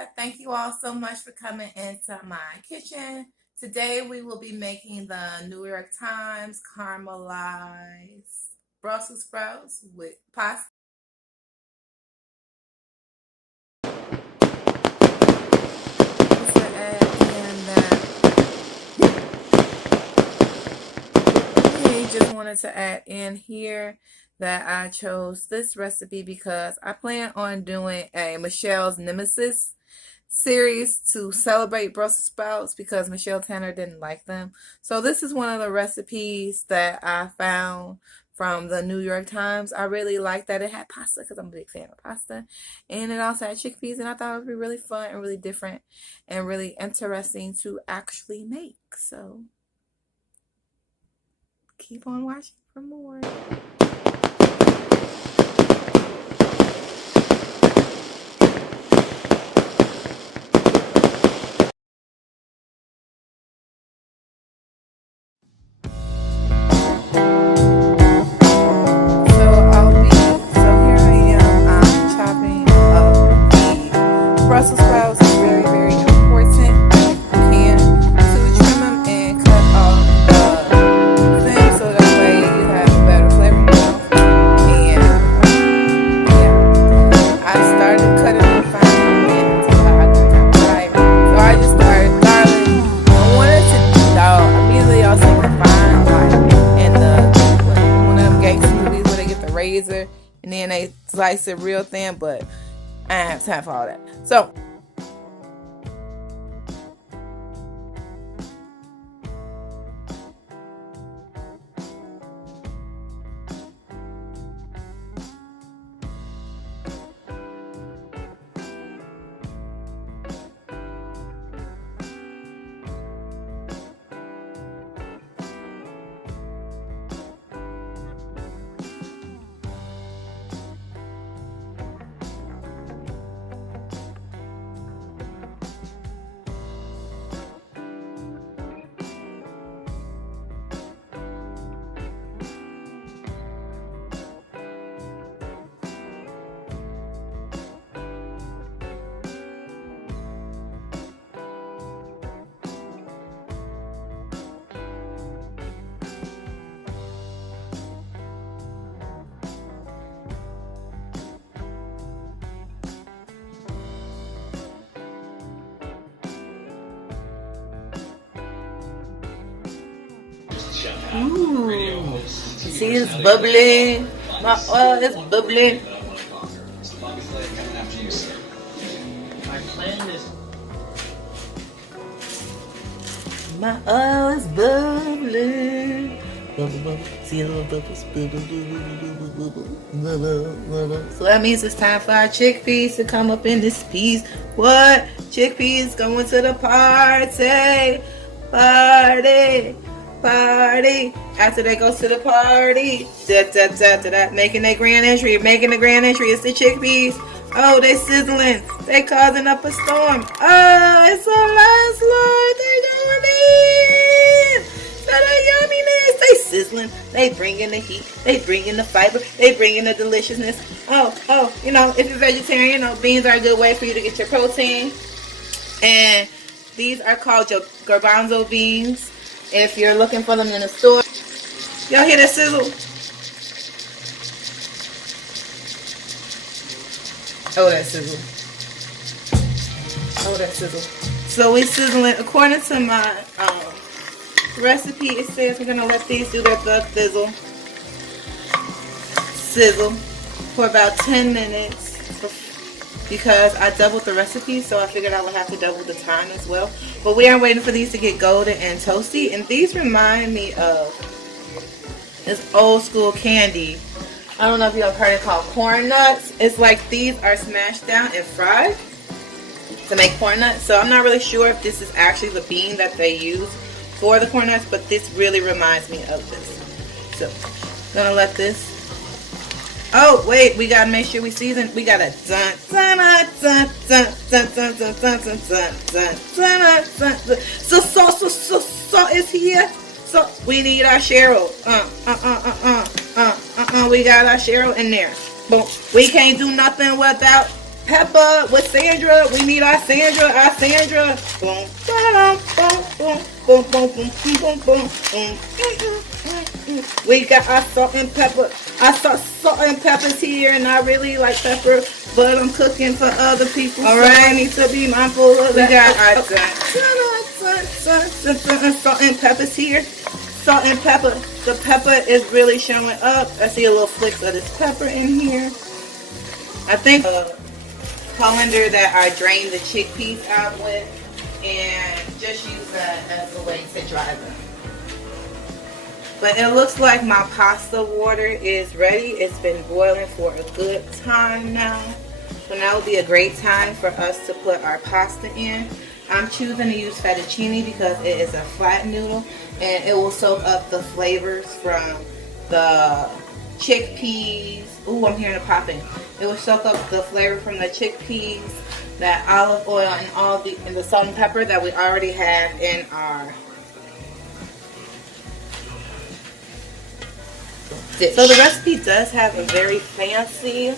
there. Thank you all so much for coming into my kitchen. Today we will be making the New York Times caramelized Brussels sprouts with pasta. Just wanted to add in here that I chose this recipe because I plan on doing a Michelle's Nemesis series to celebrate Brussels sprouts because Michelle Tanner didn't like them. So this is one of the recipes that I found from the New York Times. I really liked that it had pasta because I'm a big fan of pasta. And it also had chickpeas, and I thought it would be really fun and really different and really interesting to actually make. So keep on watching for more. Brussels sprouts are very, very important. You can to trim them and cut off the things so that way you have a better flavor in your mouth. And yeah, I started cutting them fine until I got tired. So I just started garlic. I wanted to immediately I was thinking fine, like in one of them gangster movies where they get the razor and then they slice it real thin, but I don't have time for all that. So ooh, see, it's bubbly. My oil is bubbly. My oil is bubbly. Bubble, bubble. See the little bubbles? Bubble, bubble, bubble. So that means it's time for our chickpeas to come up in this piece. What? Chickpeas going to the party. Party. Party. After they go to the party, making their grand entry. Making the grand entry. It's the chickpeas. Oh, they sizzling. They causing up a storm. Oh, it's a landslide. They going in. So that yumminess. They sizzling. They bringing the heat. They bringing the fiber. They bringing the deliciousness. Oh, you know, if you're vegetarian, you know, beans are a good way for you to get your protein. And these are called garbanzo beans. If you're looking for them in the store. Y'all hear that sizzle? Oh, that sizzle. Oh, that sizzle. So we sizzling. According to my recipe, it says we're going to let these do their thug sizzle for about 10 minutes because I doubled the recipe, so I figured I would have to double the time as well. But we are waiting for these to get golden and toasty, and these remind me of this old school candy. I don't know if you have heard it called corn nuts. It's like these are smashed down and fried to make corn nuts. So I'm not really sure if this is actually the bean that they use for the corn nuts, but this really reminds me of this. So I'm gonna let this. Oh wait, we gotta make sure we season. We gotta dun dun dun dun dun dun dun dun dun dun dun dun dun dun. So salt is here. So we need our Cheryl. We got our Cheryl in there. But we can't do nothing without pepper with Sandra. We need our Sandra, Boom, boom, boom, boom, boom, boom, boom, boom, boom. We got our salt and pepper. I saw salt and peppers here, and I really like pepper, but I'm cooking for other people. All right, so I need to be mindful of that. We got our salt and peppers here. Salt and pepper. The pepper is really showing up. I see a little flicks of this pepper in here. I think colander that I drained the chickpeas out with, and just use that as a way to dry them. But it looks like my pasta water is ready. It's been boiling for a good time now. So now would be a great time for us to put our pasta in. I'm choosing to use fettuccine because it is a flat noodle and it will soak up the flavors from the chickpeas. Ooh, I'm hearing a popping. It will soak up the flavor from the chickpeas, that olive oil, and the salt and pepper that we already have in our dish. So the recipe does have a very fancy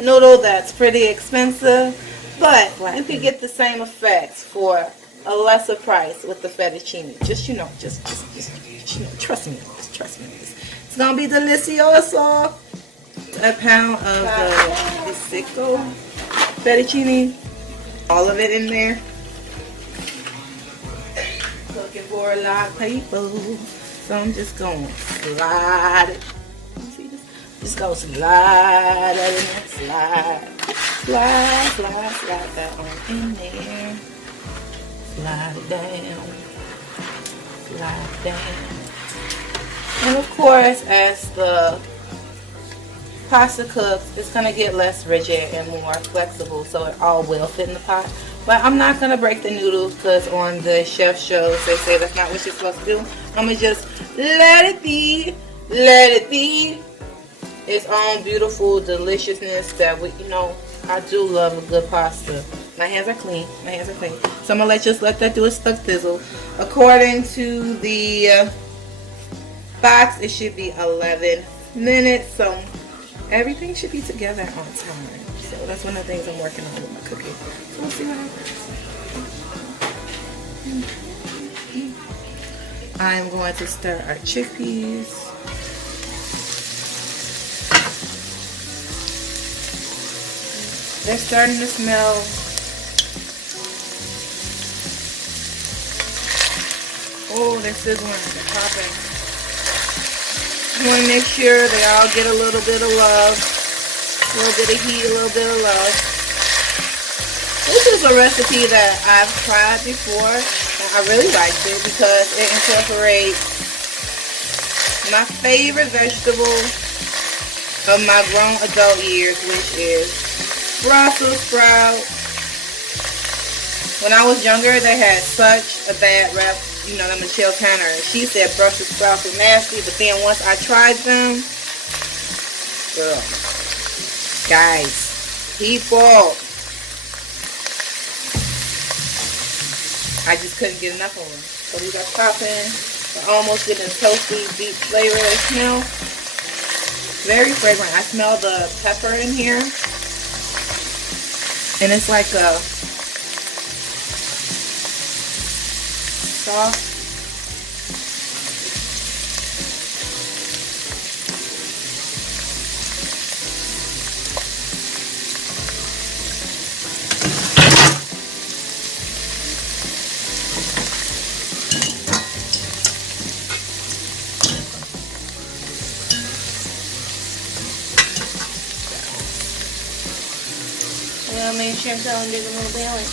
noodle that's pretty expensive, but you can get the same effects for a lesser price with the fettuccine. Just trust me. Just trust me. It's gonna be delicioso. A pound of the Prosecco fettuccine, all of it in there. Looking for a lot of people, so I'm just gonna slide it. See this? Just go slide that in there, slide that on in there, slide it down, and of course, as the pasta cooks, it's going to get less rigid and more flexible, so it all will fit in the pot. But I'm not going to break the noodles because on the chef shows they say that's not what you're supposed to do. I'm going to just let it be its own beautiful deliciousness that we, I do love a good pasta. My hands are clean. So I'm going to just let that do its stuck thizzle. According to the box, it should be 11 minutes. So everything should be together on time. So that's one of the things I'm working on with my cooking. So we'll see what happens. I'm going to stir our chickpeas. They're starting to smell. Oh, they're sizzling. They're popping. You want to make sure they all get a little bit of love, a little bit of heat, a little bit of love. This is a recipe that I've tried before, and I really liked it because it incorporates my favorite vegetable of my grown adult years, which is Brussels sprouts. When I was younger, they had such a bad rep. That Michelle Tanner, she said Brussels sprouts are nasty, but then once I tried them, girl, guys, people, I just couldn't get enough of them. So we got popping. They're almost getting toasty, deep flavor. They smell very fragrant. I smell the pepper in here, and it's like a soft. Make sure I'm telling you a little balance.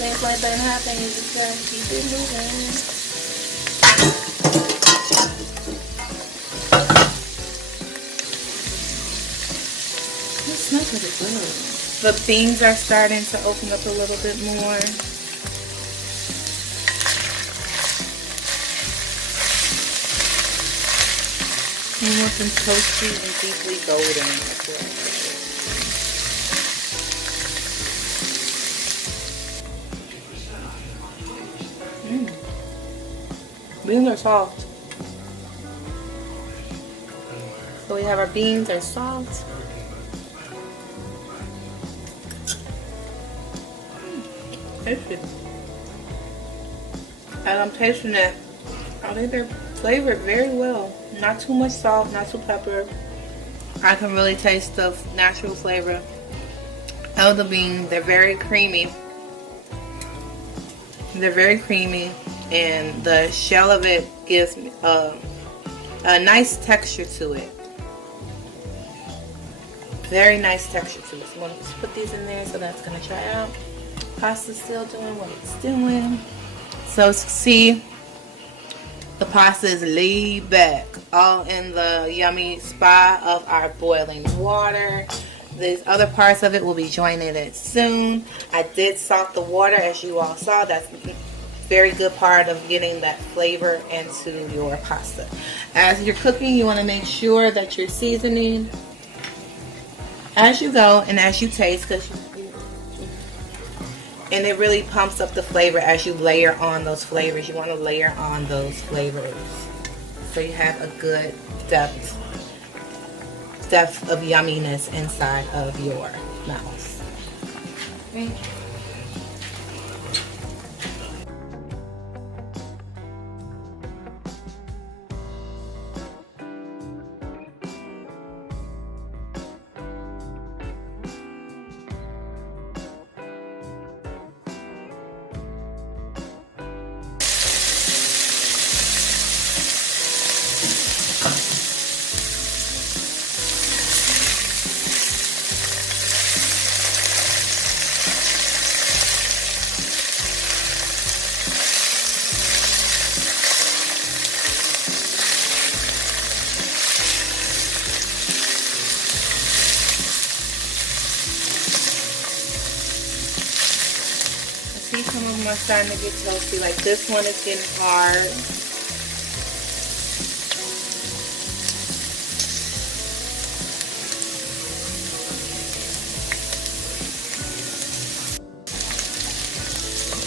Things like that happen, you just gotta keep it moving. It smells really good. The beans are starting to open up a little bit more. You want them toasty and deeply golden. That's what I like. Beans are soft. So we have our beans are soft. taste it. As I'm tasting it, I think they're flavored very well. Not too much salt, not too pepper. I can really taste the natural flavor of the bean. They're very creamy. They're very creamy, and the shell of it gives me a nice texture to it. Very nice texture to it. So I'm going to put these in there so that's going to try out. Pasta's still doing what it's doing. So see, the pasta is laid back, all in the yummy spot of our boiling water. These other parts of it will be joining it soon. I did salt the water, as you all saw. That's a very good part of getting that flavor into your pasta. As you're cooking, you want to make sure that you're seasoning as you go and as you taste, and it really pumps up the flavor as you layer on those flavors. You want to layer on those flavors so you have a good depth of yumminess inside of your mouth. Okay. See, some of them are starting to get toasty. Like this one is getting hard.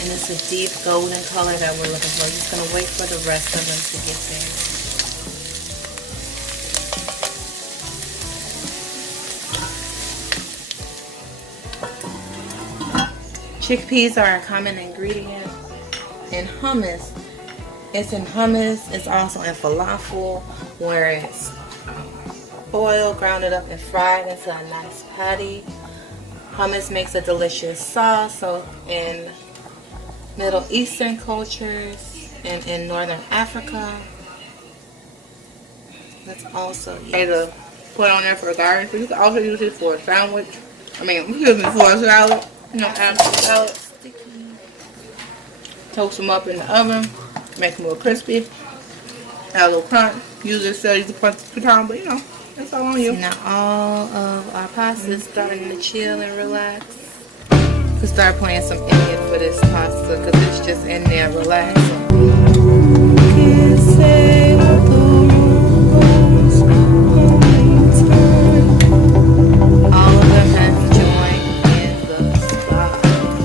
And it's a deep golden color that we're looking for. You're just going to wait for the rest of them to get there. Chickpeas are a common ingredient in hummus. It's in hummus. It's also in falafel, where it's boiled, grounded up, and fried into a nice patty. Hummus makes a delicious sauce. So in Middle Eastern cultures and in Northern Africa, that's also used. To put on there for a garnish. You can also use it for a sandwich. For a salad. You know, add some salad. Toast them up in the oven. Make them a little crispy. Add a little crunch. Usually studies the baton, but you know, it's all on you. Now all of our pasta is starting to chill and relax. We could start playing some Indian for this pasta because it's just in there relaxing. Can't say what the world goes on. All of them have joined in the spot of the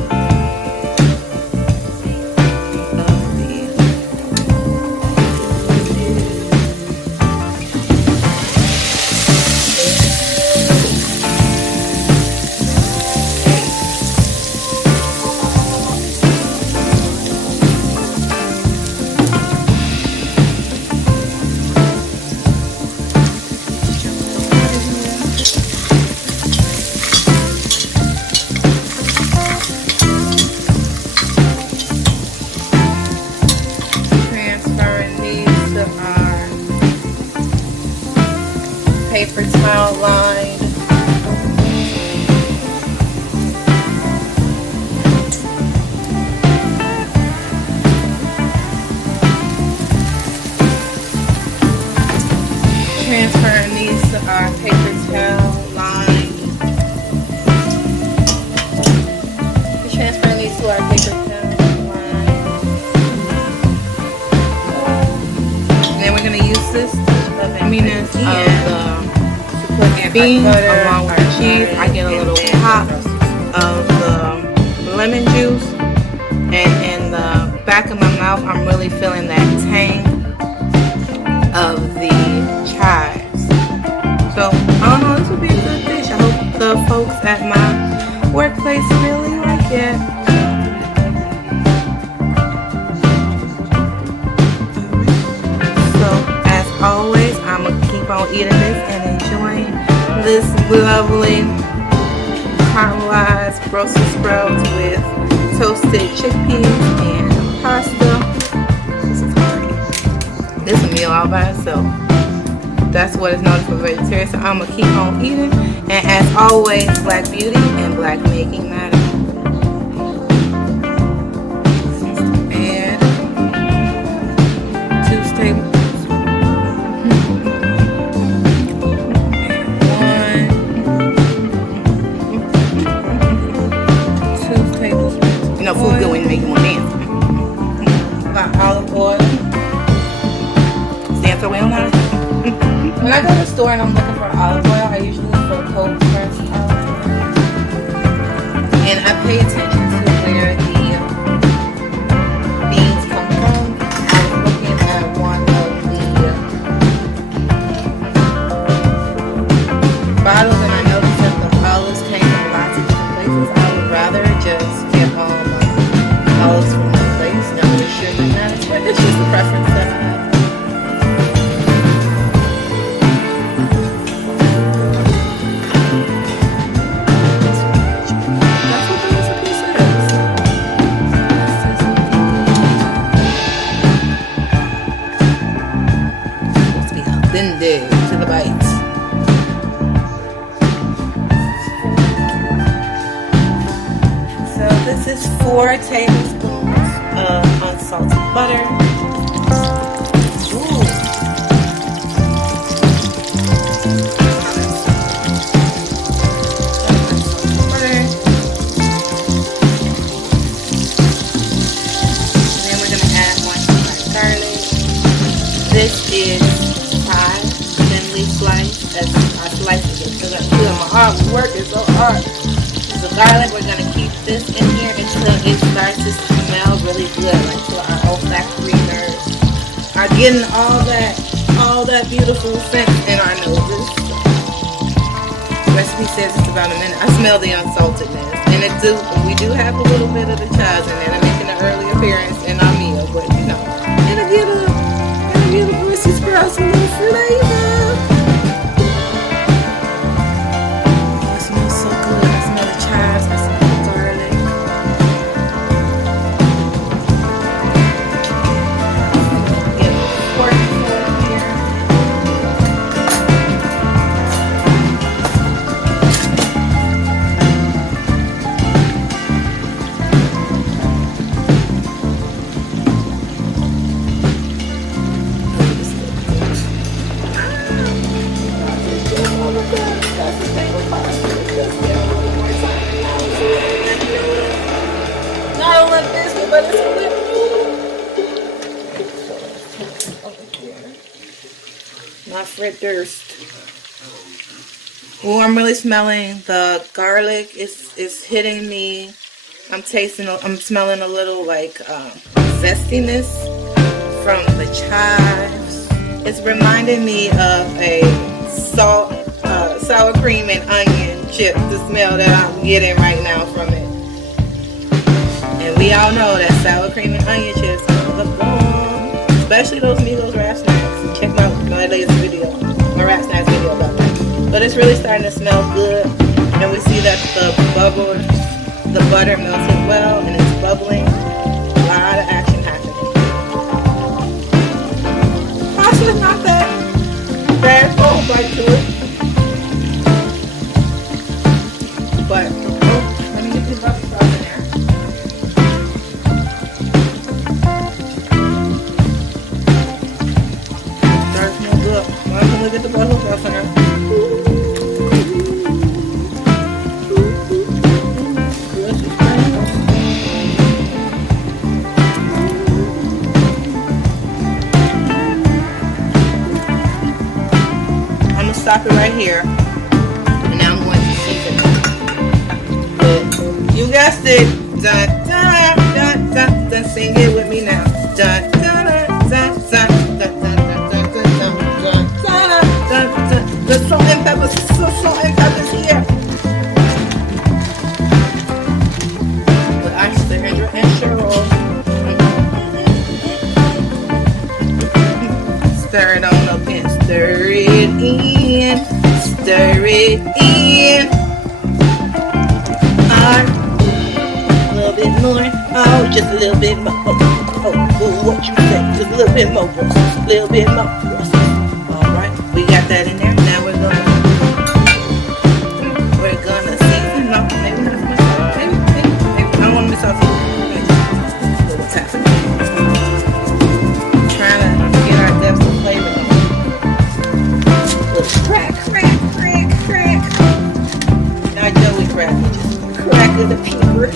paper towel lined. Transferring these to our paper towel lined. Transferring these to our paper towel lined. And then we're going to use this yumminess of the beans along with the cheese. I get a little pop of the lemon juice, and in the back of my mouth I'm really feeling that tang of the chives. So I don't know, this will be a good dish. I hope the folks at my workplace really like it. always, I'm going to keep on eating this and enjoying this lovely caramelized Brussels sprouts with toasted chickpeas and pasta. This is great. This is a meal all by itself. That's what is known for vegetarian. So I'm going to keep on eating. And as always, Black beauty and Black making matter. And 2 tablespoons. And 2 tablespoons. You know, food good when you make you want to dance. About olive oil. Stand so we don't want it. When I go to the store and I'm looking for olive oil, I usually look for cold pressed olive oil. And I pay attention to where the beans come from. I was looking at one of the bottles and I noticed that the olives came from lots of different places. I would rather just get all my olives from one place. Now it shouldn't matter, but it's just a preference that I have. Then dig to the bites. So this is 4 tablespoons of unsalted butter. Ooh. Butter. And then we're going to add 1 cup garlic. This is thinly sliced as I slice it because I feel my arm working so hard. So garlic, we're gonna keep this in here until it starts to smell really good, until our olfactory nerves are getting all that beautiful scent in our noses. The recipe says it's about a minute. I smell the unsaltedness, and we do have a little bit of the chives in there. They're making an early appearance in our meal, but you know, it'll give the Brussels sprouts a little flavor. It smells so good. I smell the chives. I smell the garlic. Get a fork here. Not like this, but it's a little. My Fred Durst. Oh, I'm really smelling the garlic. It's hitting me. I'm smelling a little like zestiness from the chives. It's reminding me of a sour cream and onion chip, the smell that I'm getting right now from it. And we all know that sour cream and onion chips are the bomb, especially those Migos wrap snacks. Check my latest video, my wrap snacks video about that. But it's really starting to smell good, and we see that the butter melted well, and it's bubbling. A lot of action happening. Pasta's not that bad. Oh, bite to it. But let me get this Brussels sprouts in there. Starts to smell good. Well, I'm gonna get the Brussels sprouts in there. I'm gonna stop it right here. You guessed it. Dun, dun, dun, dun, dun. Sing it with me now. Dun, dun, dun, dun, dun, dun, dun, dun, dun, dun, dun, dun, dun. The salt and peppers, salt and peppers here. With Sandra and Cheryl. Stir it on up in. stir it in. A little bit more. Oh, just a little bit more. Oh, what you say? Just a little bit more, Brussels. A little bit more, Brussels. All right, we got that in there. Now we're gonna season. No, maybe not so much. Maybe. I don't want to miss off. What's happening? Trying to get our depths of flavor. Crack. Not Joey crack, just crack of the peeper.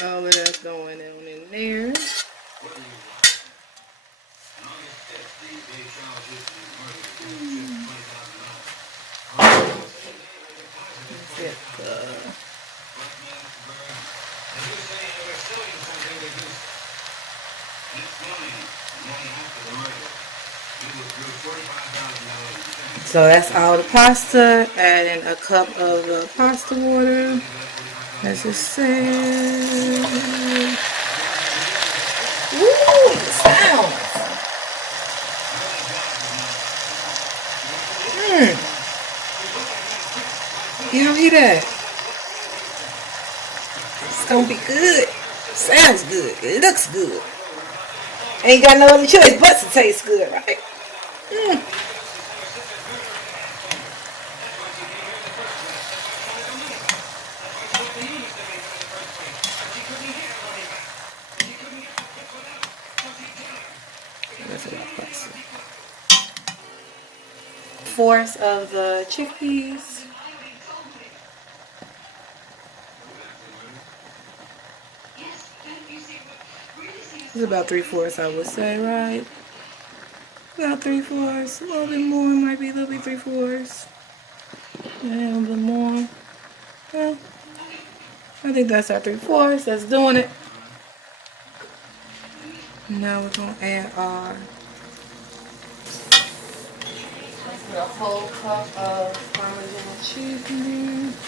All of that's going on in there. So that's all the pasta. Adding a cup of the pasta water. As it says. Ooh, the sound. You don't hear that? It's gonna be good. Sounds good. It looks good. Ain't got no other choice but to taste good, right? Fourth of the chickpeas. It's about 3/4, I would say, right? About 3/4. A little bit more, might be a little bit 3/4. Yeah, a little bit more. Well, I think that's our 3/4. That's doing it. Now we're going to add our a whole cup of Parmesan cheese in there.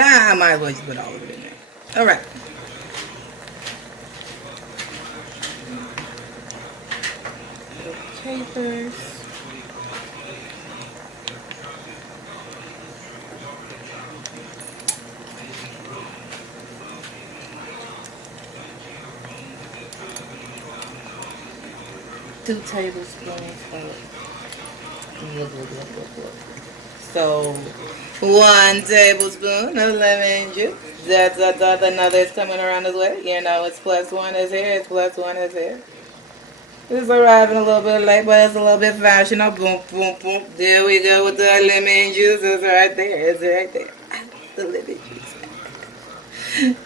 I might as well just put all of it in there. All right. Capers. Two tablespoons so 1 tablespoon of lemon juice. Another is coming around this way. You know, it's +1 is here. It's +1 is here. It's arriving a little bit late, but it's a little bit fast. You know, boom, boom, boom. There we go with the lemon juice. It's right there. It's right there. The lemon juice.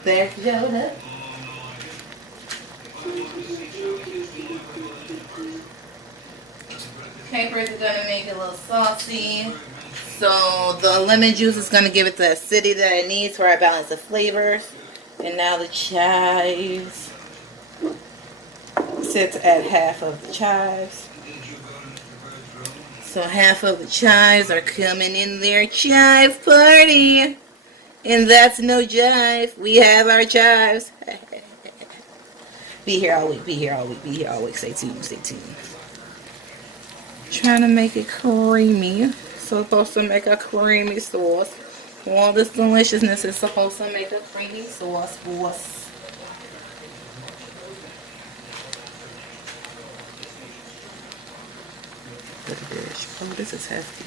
There's Yoda. Capers are going to make it a little saucy. So the lemon juice is going to give it the acidity that it needs for our balance of flavors. And now the chives. Set to add half of the chives. So half of the chives are coming in their chive party. And that's no jive. We have our chives. Be here all week, be here all week, be here all week. Stay tuned, stay tuned. Trying to make it creamy. So supposed to make a creamy sauce. All this deliciousness is supposed to make a creamy sauce for us. Look at this. Oh, this is hefty.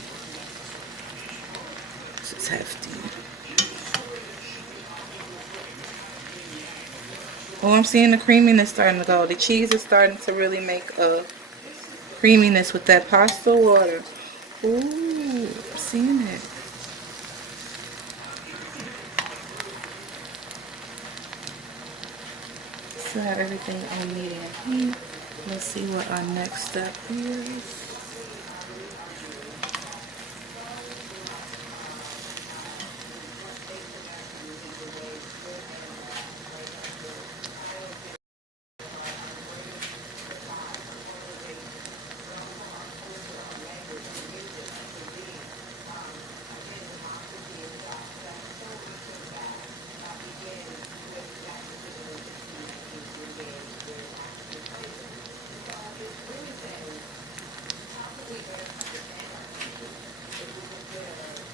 This is hefty. Oh, I'm seeing the creaminess starting to go. The cheese is starting to really make a creaminess with that pasta water. Ooh, I'm seeing it. So I have everything on medium heat. Let's see what our next step is.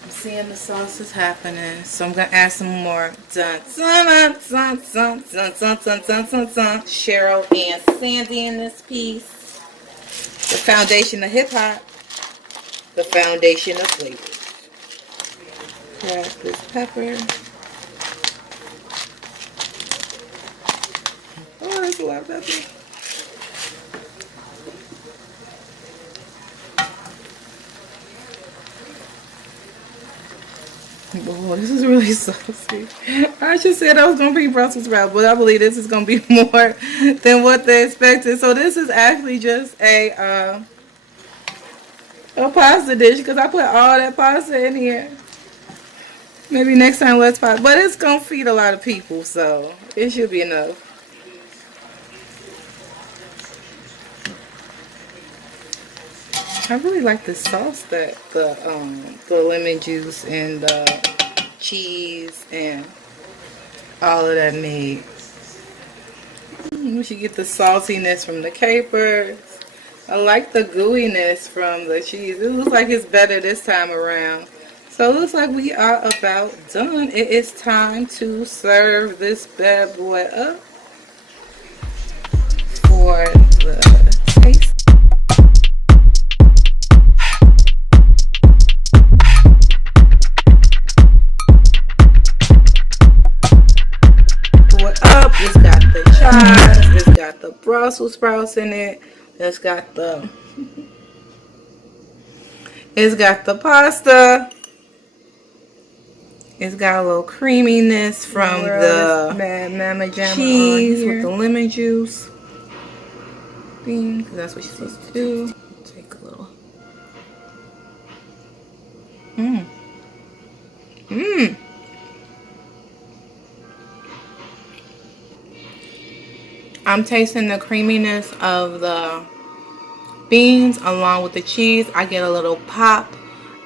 Seeing the sauce is happening, so I'm gonna add some more Cheryl and Sandy in this piece. The foundation of hip hop, the foundation of flavor. Grab this pepper. Oh, that's a lot of pepper. Oh, this is really saucy. I just said I was going to be Brussels sprouts, but I believe this is going to be more than what they expected. So this is actually just a pasta dish because I put all that pasta in here. Maybe next time let's pasta. But it's going to feed a lot of people, so it should be enough. I really like the sauce that the lemon juice and the cheese and all of that made. We should get the saltiness from the capers. I like the gooiness from the cheese. It looks like it's better this time around. So it looks like we are about done. It is time to serve this bad boy up for the taste. Brussels sprouts in it. It's got the pasta. It's got a little creaminess from the cheese with the lemon juice. Because that's what you're supposed to do. Take a little. I'm tasting the creaminess of the beans along with the cheese. I get a little pop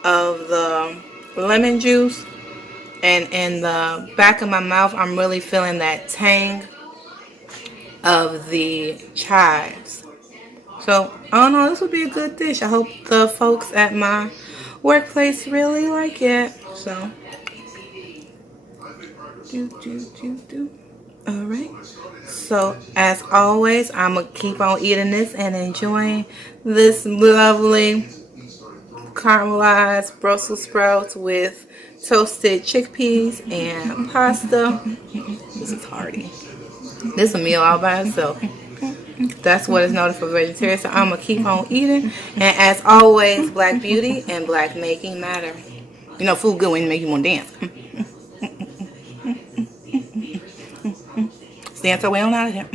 of the lemon juice. And in the back of my mouth, I'm really feeling that tang of the chives. So, I don't know, this would be a good dish. I hope the folks at my workplace really like it. So, alright. So, as always, I'm going to keep on eating this and enjoying this lovely caramelized Brussels sprouts with toasted chickpeas and pasta. This is hearty. This is a meal all by itself. That's what is noted for vegetarians. So I'm going to keep on eating. And as always, black beauty and black making matter. You know, food good when you make you want to dance. Dance our way on out of here.